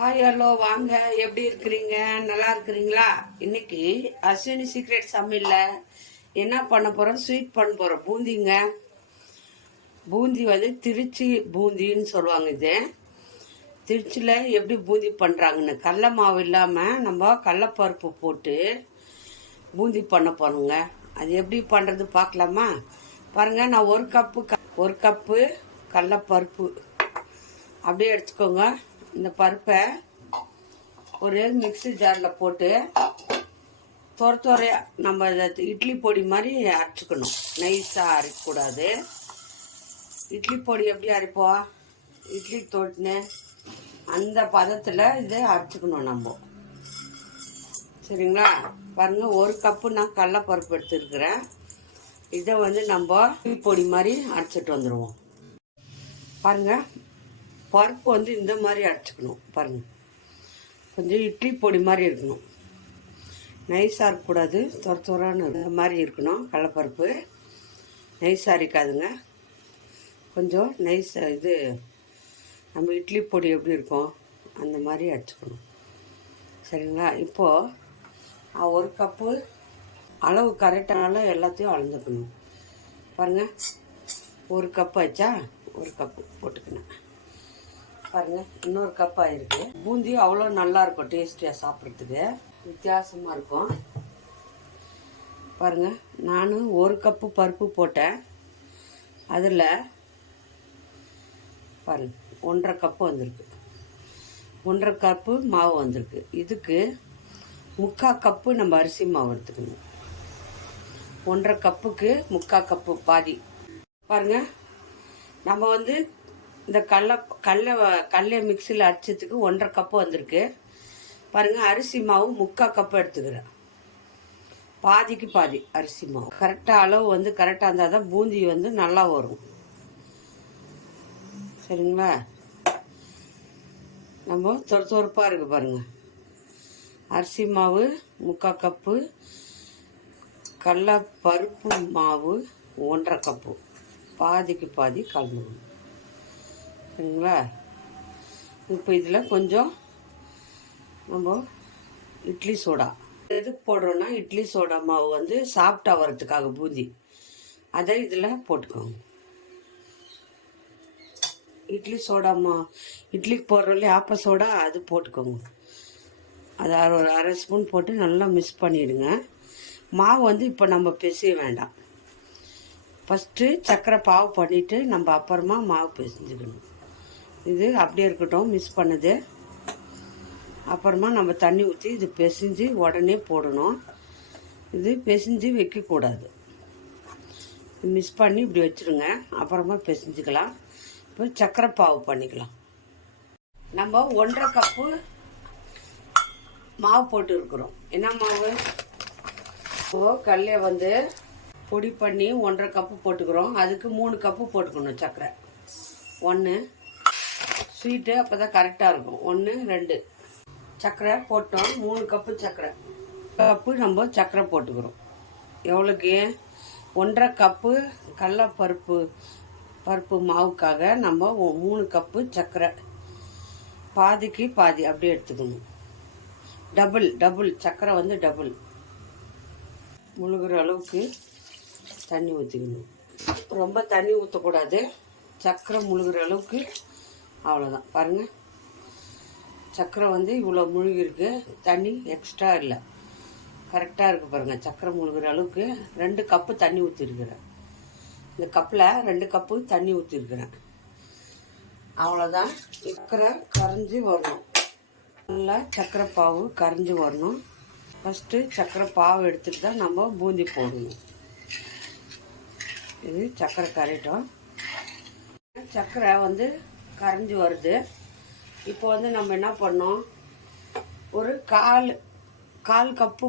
Hi hello வாங்க, எப்படி இருக்கிறீங்க? நல்லா இருக்கிறீங்களா? இன்னைக்கு அஸ்வினி சீக்ரெட் சமையலில் என்ன பண்ண போகிறோம்? ஸ்வீட் பண்ண போகிறோம். பூந்திங்க. பூந்தி வந்து திருச்சி பூந்தின்னு சொல்லுவாங்க. இது திருச்சியில் எப்படி பூந்தி பண்ணுறாங்கன்னு, கடல மாவு இல்லாமல் நம்ம கடலப்பருப்பு போட்டு பூந்தி பண்ண போகிறோங்க. அது எப்படி பண்ணுறது பார்க்கலாமா? பாருங்கள், நான் ஒரு கப்பு கடலப்பருப்பு அப்படியே எடுத்துக்கோங்க. இந்த பருப்பை ஒரு மிக்ஸி ஜாரில் போட்டு துறையாக நம்ம இட்லி பொடி மாதிரி அரைச்சிக்கணும். நைஸாக அரைக்கக்கூடாது. இட்லி பொடி எப்படி அரைப்போம்? இட்லி தொட்டுன்னு அந்த பதத்தில் இதை அரைச்சிக்கணும் நம்ம. சரிங்களா? பாருங்கள், ஒரு கப்பு நான் கடலப்பருப்பு எடுத்துருக்கிறேன். இதை வந்து நம்ம இட்லி பொடி மாதிரி அரைச்சிட்டு வந்துடுவோம். பாருங்கள், பருப்பு வந்து இந்த மாதிரி அரைச்சிக்கணும். பாருங்கள், கொஞ்சம் இட்லி பொடி மாதிரி இருக்கணும். நைஸாக இருக்கக்கூடாது, துறான்னு இந்த மாதிரி இருக்கணும். கடலப்பருப்பு நைஸாக அரைக்காதுங்க, கொஞ்சம் நைஸ். இது நம்ம இட்லி பொடி எப்படி இருக்கும் அந்த மாதிரி அரைச்சிக்கணும். சரிங்களா? இப்போது ஒரு கப்பு அளவு கரெக்டானால எல்லாத்தையும் அளந்துக்கணும். பாருங்கள், ஒரு கப்பு ஆச்சா? ஒரு கப்பு போட்டுக்கணும். பாருங்கள், இன்னொரு கப் ஆகிருக்கு. பூந்தி அவ்வளோ நல்லாயிருக்கும், டேஸ்டியாக சாப்பிட்றதுக்கு வித்தியாசமாக இருக்கும். பாருங்கள், நான் ஒரு கப்பு பருப்பு போட்டேன். அதில் பாருங்கள் 1.5 கப்பு வந்திருக்கு. 1.5 கப்பு மாவு வந்திருக்கு. இதுக்கு 3/4 கப்பு நம்ம அரிசி மாவு எடுத்துக்கணும். 1.5 கப்புக்கு 3/4 கப்பு பாதி. பாருங்கள், நம்ம வந்து இந்த கடலை மிக்சியில் அரைச்சதுக்கு 1.5 கப்பு வந்திருக்கு. பாருங்கள், அரிசி மாவு 3/4 கப்பு எடுத்துக்கிறேன். பாதிக்கு பாதி அரிசி மாவு. கரெக்டாக அளவு வந்து கரெக்டாக இருந்தால் தான் பூந்தி வந்து நல்லா வரும். சரிங்களா? நம்ம தொறுப்பாக இருக்குது பாருங்கள். அரிசி மாவு 3/4 கப்பு, கடலை பருப்பு மாவு 1.5 கப்பு, பாதிக்கு பாதி கலந்துக்கணும். சரிங்களா? இப்போ இதில் கொஞ்சம் நம்ம இட்லி சோடா எதுக்கு போடுறோன்னா, இட்லி சோடா மாவு வந்து சாஃப்டாக வரதுக்காக பூந்தி, அதை இதில் போட்டுக்கோங்க. இட்லி சோடா இட்லிக்கு போடுறோம்ல ஆப்ப சோடா, அது போட்டுக்கோங்க. அது ஒரு 1/2 ஸ்பூன் போட்டு நல்லா மிக்ஸ் பண்ணிவிடுங்க. மாவு வந்து இப்போ நம்ம பிசைய வேண்டாம். ஃபஸ்ட்டு சர்க்கரை பாவு பண்ணிவிட்டு நம்ம அப்புறமா மாவு பிசைஞ்சுக்கணும். இது அப்படியே இருக்கட்டும், மிக்ஸ் பண்ணது. அப்புறமா நம்ம தண்ணி ஊற்றி இது பிசைஞ்சு உடனே போடணும். இது பிசைஞ்சு வைக்கக்கூடாது. மிக்ஸ் பண்ணி இப்படி வச்சுருங்க. அப்புறமா பிசைஞ்சிக்கலாம். இப்போ சர்க்கரை பாவு பண்ணிக்கலாம். நம்ம 1.5 கப்பு மாவு போட்டு இருக்கிறோம். என்ன மாவு? கடலையை வந்து பொடி பண்ணி 1.5 கப்பு போட்டுக்கிறோம். அதுக்கு 3 கப்பு போட்டுக்கணும் சர்க்கரை. 1 ஸ்வீட்டு அப்போ தான் கரெக்டாக இருக்கும். 1 2 சர்க்கரை போட்டோம். 3 கப்பு சர்க்கரை. கப்பு நம்ம சர்க்கரை போட்டுக்கிறோம். எவ்வளோக்கு? 1.5 கப்பு கடலப்பருப்பு மாவுக்காக நம்ம 3 கப்பு சர்க்கரை, பாதிக்கு பாதி அப்படியே எடுத்துக்கணும். டபுள் சர்க்கரை வந்து டபுள். முழுகிற அளவுக்கு தண்ணி ஊற்றிக்கணும். ரொம்ப தண்ணி ஊற்றக்கூடாது, சர்க்கரை முழுகிற அளவுக்கு. அவ்வளோதான். பாருங்கள், சர்க்கரை வந்து இவ்வளோ முழுகிருக்கு, தண்ணி எக்ஸ்ட்ரா இல்லை, கரெக்டாக இருக்குது. பாருங்கள், சர்க்கரை முழுகிற அளவுக்கு 2 கப்பு தண்ணி ஊற்றிருக்கிறேன். இந்த கப்பில் 2 கப்பு தண்ணி ஊற்றிருக்கிறேன். அவ்வளோதான். சர்க்கரை கரைஞ்சி வரணும். நல்லா சர்க்கரை பாவு கரைஞ்சி வரணும். ஃபஸ்ட்டு சர்க்கரை பாவு எடுத்துகிட்டு தான் நம்ம பூந்தி போடணும். இது சர்க்கரை கரையட்டும். சர்க்கரை வந்து கரைஞ்சி வருது. இப்போ வந்து நம்ம என்ன பண்ணோம்? ஒரு கால் கப்பு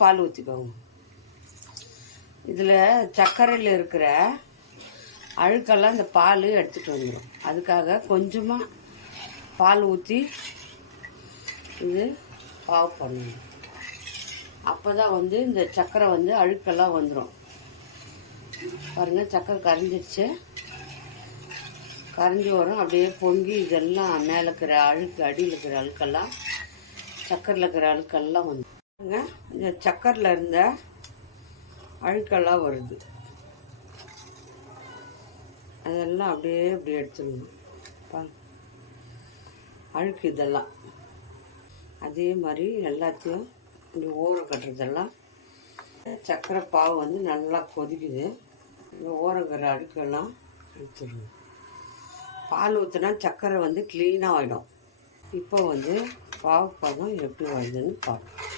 பால் ஊற்றிக்கோங்க. இதில் சர்க்கரையில் இருக்கிற அழுக்கெல்லாம் இந்த பால் எடுத்துகிட்டு வந்துடும். அதுக்காக கொஞ்சமாக பால் ஊற்றி இது பாவு பண்ணணும். அப்போ தான் வந்து இந்த சர்க்கரை வந்து அழுக்கெல்லாம் வந்துடும். பாருங்கள், சர்க்கரை கரைஞ்சிருச்சு. கரைஞ்சி வரும். அப்படியே பொங்கி இதெல்லாம் மேலே இருக்கிற அழுக்கு, அடியில் இருக்கிற அழுக்கெல்லாம், சக்கரில் இருக்கிற அழுக்கெல்லாம் வந்துங்க. இந்த சக்கரில் இருந்த அழுக்கெல்லாம் வருது. அதெல்லாம் அப்படியே இப்படி எடுத்துடணும். அழுக்கு இதெல்லாம் அதே மாதிரி எல்லாத்தையும் இப்படி ஓரம் கட்டுறதெல்லாம். சக்கரை பாவு வந்து நல்லா கொதிக்குது. இந்த ஓரங்கிற அழுக்கெல்லாம் எடுத்துடணும். பால் ஊற்றினா சக்கரை வந்து க்ளீனாக ஆகிடும். இப்போ வந்து பாவு பதம் எப்படி வருதுன்னு பார்ப்போம்.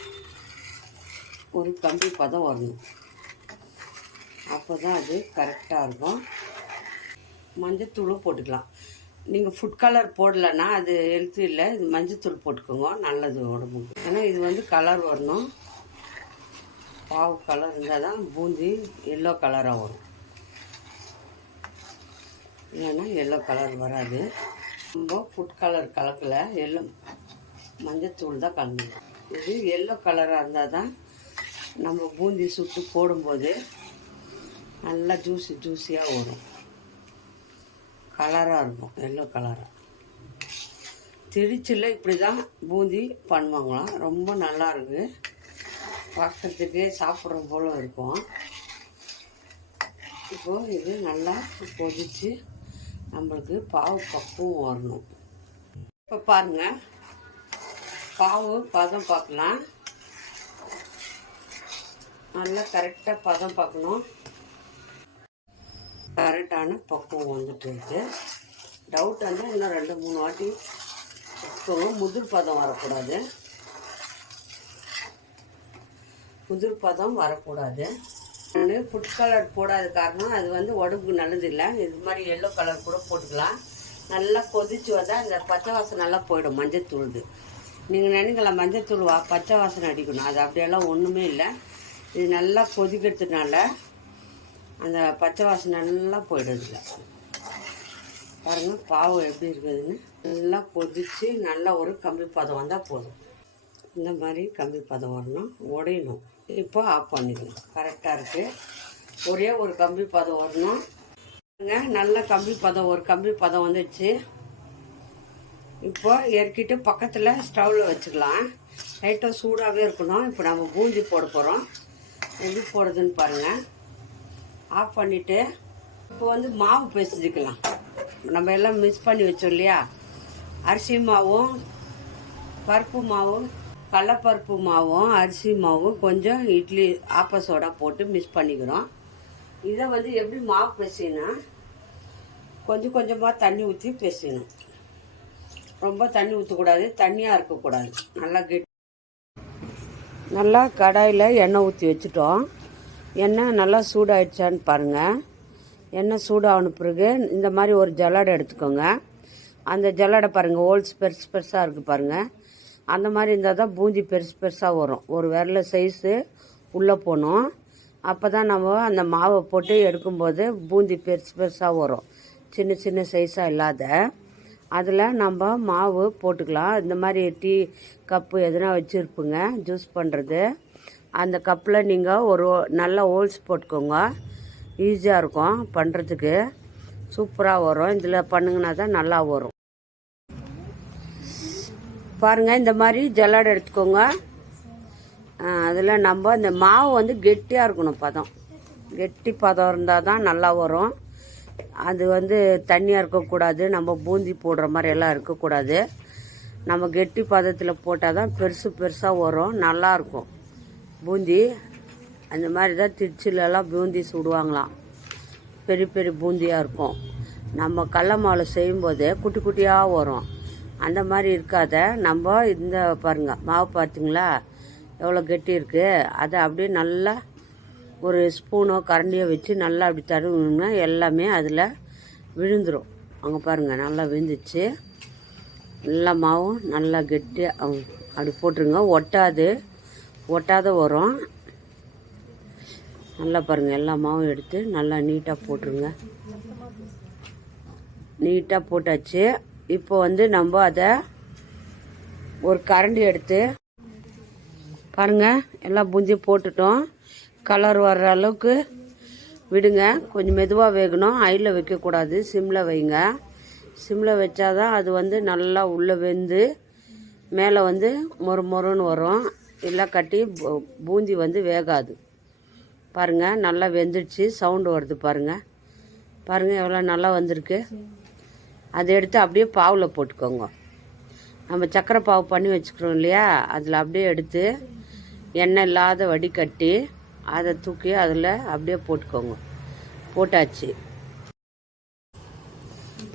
ஒரு கம்பி பதம் வரணும். அப்போ தான் அது கரெக்டாக இருக்கும். மஞ்சத்தூளும் போட்டுக்கலாம். நீங்கள் ஃபுட் கலர் போடலைன்னா அது ஹெல்த்து இல்லை. இது மஞ்சத்தூள் போட்டுக்கோங்க, நல்லது உடம்புக்கு. ஏன்னா இது வந்து கலர் வரணும். பாவு கலர் இருந்தால் தான் பூந்தி எல்லோ கலராக வரும். இல்லைன்னா எல்லோ கலர் வராது. ரொம்ப ஃபுட் கலர் கலக்கல, எல்லோ மஞ்சத்தூள் தான் கலந்துடும். இது எல்லோ கலராக இருந்தால் தான் நம்ம பூந்தி சுட்டு போடும்போது நல்லா ஜூஸியாக வரும். கலராக இருக்கும், எல்லோ கலராக. திருச்சியில் இப்படி தான் பூந்தி பண்ணுவாங்களாம். ரொம்ப நல்லா இருக்குது, பார்க்குறதுக்கே சாப்பிட்ற போல் இருக்கும். இப்போது இது நல்லா கொதித்து நம்மளுக்கு பாவு பக்குவம் வரணும். இப்போ பாருங்கள், பாவு பதம் பார்க்கலாம். நல்லா கரெக்டாக பதம் பார்க்கணும். கரெக்டான பக்குவம் வந்துட்டு இருக்கு. டவுட் வந்து இன்னும் 2-3 வாட்டி வச்சுக்கோங்க. முதிர் பதம் வரக்கூடாது. முதிர் பதம் வரக்கூடாது. ஃபுட் கலர் போடாத காரணம் அது வந்து உடம்புக்கு நல்லது இல்லை. இது மாதிரி எல்லோ கலர் கூட போட்டுக்கலாம். நல்லா கொதிச்சு வந்தால் அந்த பச்சை வாசனை நல்லா போயிடும். மஞ்சத்தூள் நீங்கள் நினைக்கலாம் மஞ்சத்தூள் பச்சை வாசனை அடிக்கணும். அது அப்படியெல்லாம் ஒன்றுமே இல்லை. இது நல்லா கொதிக்கிறதுனால அந்த பச்சை வாசனை நல்லா போயிடுதில்ல. பாருங்கள் பாவு எப்படி இருக்குதுன்னு. நல்லா கொதித்து நல்லா ஒரு கம்பி பதம் வந்தால் போதும். இந்த மாதிரி கம்பி பதம் வரணும், உடையணும். இப்போ ஆஃப் பண்ணிக்கணும். கரெக்டாக இருக்குது. ஒரே ஒரு கம்பி பதம் வரணும். நல்ல கம்பி பதம், ஒரு கம்பி பதம் வந்துடுச்சு. இப்போ இறக்கிட்டு பக்கத்தில் ஸ்டவ்வில் வச்சுக்கலாம். லைட்டாக சூடாகவே இருக்கணும். இப்போ நம்ம பூந்தி போட போகிறோம். எப்படி போடுறதுன்னு பாருங்கள். ஆஃப் பண்ணிவிட்டு இப்போ வந்து மாவு பிசைஞ்சிக்கலாம். நம்ம எல்லாம் மிக்ஸ் பண்ணி வச்சோம் இல்லையா, அரிசி மாவும் பருப்பு மாவும், கடலப்பருப்பு மாவும் அரிசி மாவும் கொஞ்சம் இட்லி ஆப்ப சோடா போட்டு மிக்ஸ் பண்ணிக்கிறோம். இதை வந்து எப்படி மாவு பிசையணும், கொஞ்சம் கொஞ்சமாக தண்ணி ஊற்றி பிசையணும். ரொம்ப தண்ணி ஊற்றக்கூடாது, தண்ணியாக இருக்கக்கூடாது. நல்லா கடாயில் எண்ணெய் ஊற்றி வச்சுட்டோம். எண்ணெய் நல்லா சூடாயிடுச்சான்னு பாருங்கள். எண்ணெய் சூடான பிறகு இந்த மாதிரி ஒரு ஜல்லடை எடுத்துக்கோங்க. அந்த ஜல்லடை பாருங்கள், ஹோல்ஸ் பெருசு பெருசாக இருக்குது பாருங்கள். அந்த மாதிரி இருந்தால் தான் பூந்தி பெருசு பெருசாக வரும். ஒரு விரல சைஸு உள்ளே போகணும். அப்போ தான் நம்ம அந்த மாவை போட்டு எடுக்கும்போது பூந்தி பெருசு பெருசாக வரும், சின்ன சின்ன சைஸாக இல்லாத. அதில் நம்ம மாவு போட்டுக்கலாம். இந்த மாதிரி டீ கப்பு எதுனா வச்சுருப்புங்க ஜூஸ் பண்ணுறது. அந்த கப்பில் நீங்கள் ஒரு நல்ல ஹோல்ஸ் போட்டுக்கோங்க. ஈஸியாக இருக்கும் பண்ணுறதுக்கு, சூப்பராக வரும். இதில் பண்ணுங்கன்னா தான் நல்லா வரும். பாருங்கள், இந்த மாதிரி ஜல்லடை எடுத்துக்கோங்க. அதில் நம்ம இந்த மாவு வந்து கெட்டியாக இருக்கணும். பதம் கெட்டி பதம் இருந்தால் தான் நல்லா வரும். அது வந்து தண்ணியாக இருக்கக்கூடாது, நம்ம பூந்தி போடுற மாதிரி எல்லாம் இருக்கக்கூடாது. நம்ம கெட்டி பதத்தில் போட்டால் தான் பெருசு பெருசாக வரும், நல்லாயிருக்கும் பூந்தி. அந்த மாதிரி தான் திருச்சிலெல்லாம் பூந்தி சுடுவாங்களாம், பெரிய பெரிய பூந்தியாக இருக்கும். நம்ம கடல மாவு செய்யும்போது குட்டி குட்டியாக வரும். அந்த மாதிரி இருக்காத. நம்ம இந்த பாருங்கள் மாவு பார்த்தீங்களா எவ்வளோ கெட்டி இருக்குது. அதை அப்படியே நல்லா ஒரு ஸ்பூனோ கரண்டியோ வச்சு நல்லா அப்படி தருவிங்கன்னா எல்லாமே அதில் விழுந்துடும். அங்கே பாருங்கள் நல்லா விழுந்துச்சு. எல்லா மாவும் நல்லா கெட்டியாக அப்படி போட்டுருங்க. ஒட்டாத வரும். நல்லா பாருங்கள், எல்லா மாவும் எடுத்து நல்லா நீட்டாக போட்டுருங்க. நீட்டாக போட்டாச்சு. இப்போ வந்து நம்ம அதை ஒரு கரண்டி எடுத்து பாருங்கள், எல்லா பூந்தியும் போட்டுட்டோம். கலர் வர்ற அளவுக்கு விடுங்க. கொஞ்சம் மெதுவாக வேகணும், ஹையில் வைக்கக்கூடாது, சிம்மில் வைங்க. சிம்மில் வச்சாதான் அது வந்து நல்லா உள்ளே வெந்து மேலே வந்து மொறுன்னு வரும். இல்லை கட்டி பூந்தி வந்து வேகாது. பாருங்கள், நல்லா வெந்துடுச்சு. சவுண்டு வருது பாருங்கள். பாருங்கள் எவ்வளோ நல்லா வந்திருக்கு. அதை எடுத்து அப்படியே பாவில் போட்டுக்கோங்க. நம்ம சக்கரை பாவு பண்ணி வச்சுக்கிறோம் இல்லையா, அதில் அப்படியே எடுத்து எண்ணெய் இல்லாத வடிகட்டி அதை தூக்கி அதில் அப்படியே போட்டுக்கோங்க. போட்டாச்சு.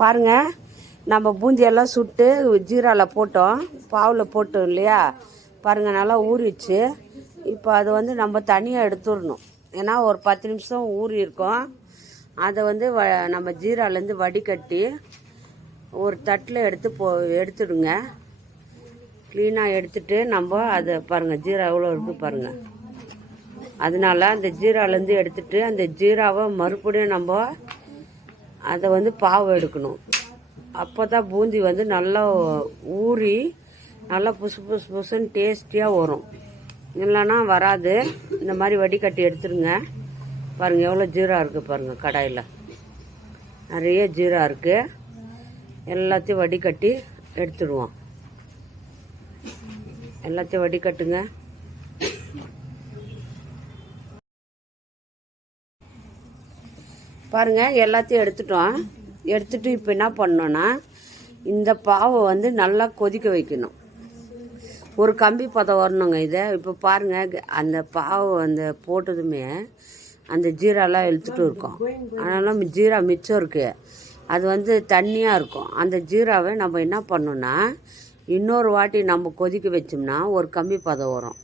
பாருங்கள், நம்ம பூந்தியெல்லாம் சுட்டு ஜீராவில் போட்டோம், பாவில் போட்டோம் இல்லையா. பாருங்கள், நல்லா ஊறிச்சு. இப்போ அது வந்து நம்ம தனியாக எடுத்துடணும். ஏன்னா ஒரு 10 நிமிஷம் ஊறி இருக்கும். அதை வந்து நம்ம ஜீராலேருந்து வடிகட்டி ஒரு தட்டில் எடுத்துடுங்க. க்ளீனாக எடுத்துட்டு நம்ம அதை பாருங்கள், ஜீரா எவ்வளோ இருக்குது பாருங்கள். அதனால அந்த ஜீராலேருந்து எடுத்துட்டு அந்த ஜீராவை மறுபடியும் நம்ம அதை வந்து பாவு எடுக்கணும். அப்போ தான் பூந்தி வந்து நல்லா ஊறி நல்லா புசுன்னு டேஸ்டியாக வரும். இல்லைன்னா வராது. இந்த மாதிரி வடிகட்டி எடுத்துருங்க. பாருங்கள் எவ்வளோ ஜீரா இருக்குது பாருங்கள். கடாயில் நிறைய ஜீரா இருக்குது. எல்லாத்தையும் வடிகட்டி எடுத்துடுவோம். எல்லாத்தையும் வடிகட்டுங்க. பாருங்கள், எல்லாத்தையும் எடுத்துட்டோம். எடுத்துட்டு இப்போ என்ன பண்ணோன்னா, இந்த பாவை வந்து நல்லா கொதிக்க வைக்கணும். ஒரு கம்பி பதம் வரணுங்க. இதை இப்போ பாருங்கள், அந்த பாவை அந்த போட்டதுமே அந்த ஜீராலாம் இழுத்துட்டு இருக்கும். அதனால ஜீரா மிச்சம் இருக்குது. அது வந்து தண்ணியாக இருக்கும். அந்த ஜீராவை நம்ம என்ன பண்ணோன்னா, இன்னொரு வாட்டி நம்ம கொதிக்க வச்சோம்னா ஒரு கம்பி பதம் வரும்.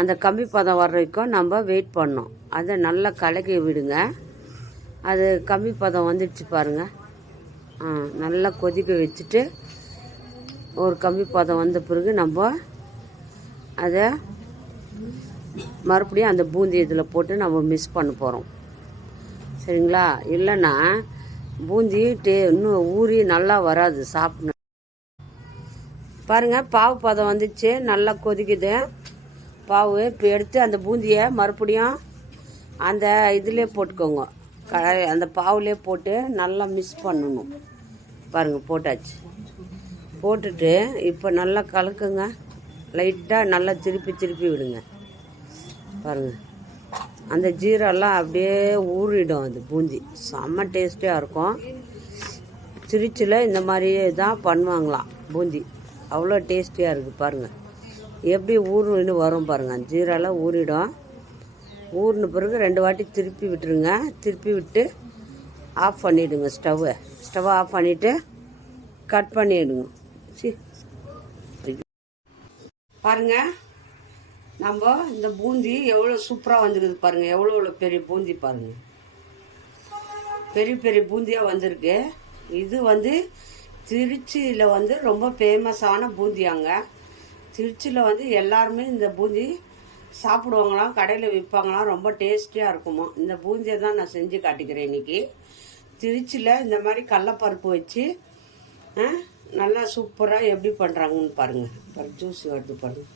அந்த கம்பி பதம் வர்ற வரைக்கும் நம்ம வெயிட் பண்ணோம். அதை நல்லா கலக்கி விடுங்க. அது கம்பி பதம் வந்துடுச்சு பாருங்கள். நல்லா கொதிக்க வச்சுட்டு ஒரு கம்பி பதம் வந்த பிறகு நம்ம அதை மறுபடியும் அந்த பூந்தி இதில் போட்டு நம்ம மிக்ஸ் பண்ண போகிறோம். சரிங்களா? இல்லைன்னா பூந்தி இன்னும் ஊறி நல்லா வராது சாப்பிட்ணும். பாருங்கள், பாவு பதம் வந்துச்சு. நல்லா கொதிக்குது பாவு. இப்போ எடுத்து அந்த பூந்தியை மறுபடியும் அந்த இதிலே போட்டுக்கோங்க. அந்த பாவுலே போட்டு நல்லா மிக்ஸ் பண்ணணும். பாருங்கள், போட்டாச்சு. போட்டுட்டு இப்போ நல்லா கலக்குங்க. லைட்டாக நல்லா திருப்பி விடுங்க. பாருங்கள், அந்த ஜீரெல்லாம் அப்படியே ஊறிடும். அது பூந்தி செம்ம டேஸ்டியாக இருக்கும். திருச்சியில் இந்த மாதிரி தான் பண்ணுவாங்களாம் பூந்தி. அவ்வளோ டேஸ்டியாக இருக்குது. பாருங்கள் எப்படி ஊறுன்னு வரும் பாருங்கள். ஜீரெல்லாம் ஊறிடும். ஊறின பிறகு 2 வாட்டி திருப்பி விட்டுருங்க. திருப்பி விட்டு ஆஃப் பண்ணிவிடுங்க. ஸ்டவ்வை ஆஃப் பண்ணிவிட்டு கட் பண்ணிவிடுங்க. பாருங்கள், நம்ம இந்த பூந்தி எவ்வளோ சூப்பராக வந்துருக்குது பாருங்கள். எவ்வளோ பெரிய பூந்தி பாருங்கள். பெரிய பூந்தியாக வந்திருக்கு. இது வந்து திருச்சியில் வந்து ரொம்ப ஃபேமஸான பூந்தியாங்க. திருச்சியில் வந்து எல்லாருமே இந்த பூந்தி சாப்பிடுவாங்களாம், கடையில் விற்பாங்களாம். ரொம்ப டேஸ்டியாக இருக்குமா. இந்த பூந்தியை தான் நான் செஞ்சு காட்டிக்கிறேன் இன்றைக்கி. திருச்சியில் இந்த மாதிரி கடலப்பருப்பு வச்சு நல்லா சூப்பராக எப்படி பண்ணுறாங்கன்னு பாருங்கள். ஜூஸ் வருது பாருங்கள்.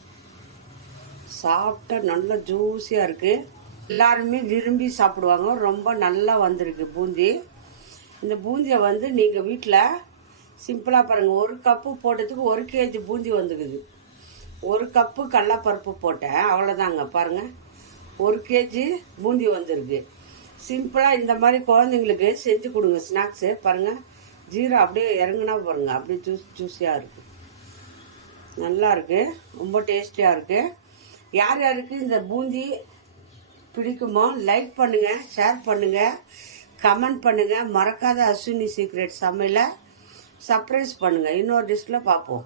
சாப்பிட்டா நல்லா ஜூஸியாக இருக்குது. எல்லாருமே விரும்பி சாப்பிடுவாங்க. ரொம்ப நல்லா வந்திருக்கு பூந்தி. இந்த பூந்தியை வந்து நீங்கள் வீட்டில் சிம்பிளாக பாருங்கள். 1 கப்பு போட்டதுக்கு 1 kg பூந்தி வந்துக்குது. 1 கப்பு கடலப்பருப்பு போட்டேன், அவ்வளோதாங்க. பாருங்கள், 1 kg பூந்தி வந்திருக்கு. சிம்பிளாக இந்த மாதிரி குழந்தைங்களுக்கு செஞ்சு கொடுங்க ஸ்நாக்ஸு. பாருங்கள், ஜீரா அப்படியே இறங்குனா பாருங்கள், அப்படியே ஜூஸியாக இருக்குது. நல்லா இருக்குது. ரொம்ப டேஸ்டியாக இருக்குது. யார் யாருக்கு இந்த பூந்தி பிடிக்குமோ லைக் பண்ணுங்கள், ஷேர் பண்ணுங்கள், கமெண்ட் பண்ணுங்கள். மறக்காத அஸ்வினி சீக்ரெட் சமையலை சர்ப்ரைஸ் பண்ணுங்கள். இன்னொரு டிஷ்ஷில் பார்ப்போம்.